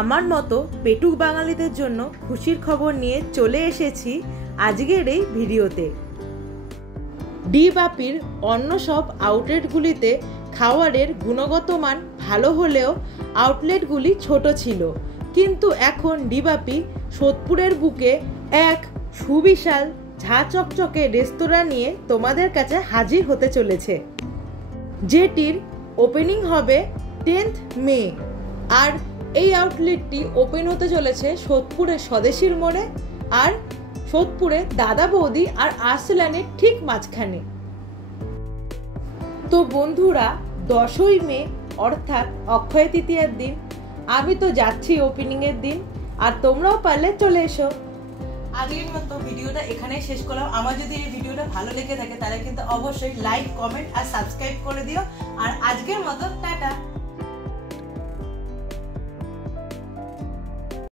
আমার মতো পেটুক বাঙালিদের জন্য খুশির খবর নিয়ে চলে এসেছি আজকের এই ভিডিওতে। ডি বাপির অন্য সব আউটলেটগুলিতে খাবারের গুণগত মান ভালো হলেও আউটলেটগুলি ছোট ছিল, কিন্তু এখন ডি বাপি সোদপুরের বুকে এক সুবিশাল ঝাঁ চকচকে রেস্তোরাঁ নিয়ে তোমাদের কাছে হাজির হতে চলেছে, যেটির ওপেনিং হবে 10th মে। আর এই আউটলেটটি ওপেন হতে চলেছে সোদপুরের স্বদেশীর মোড়ে আর সোদপুরে দাদা বৌদি আর আর্সেলানের ঠিক মাঝখানে। তো বন্ধুরা, 10ই মে অর্থাৎ অক্ষয় তৃতীয়ার দিন আমি তো যাচ্ছি ওপেনিংয়ের দিন, আর তোমরাও পারলে চলে এসো। আজকের মতো ভিডিওটা এখানেই শেষ করলাম। আমার যদি এই ভিডিওটা ভালো লেগে থাকে তাহলে কিন্তু অবশ্যই লাইক, কমেন্ট আর সাবস্ক্রাইব করে দিও। আর আজকের মতো টাটা।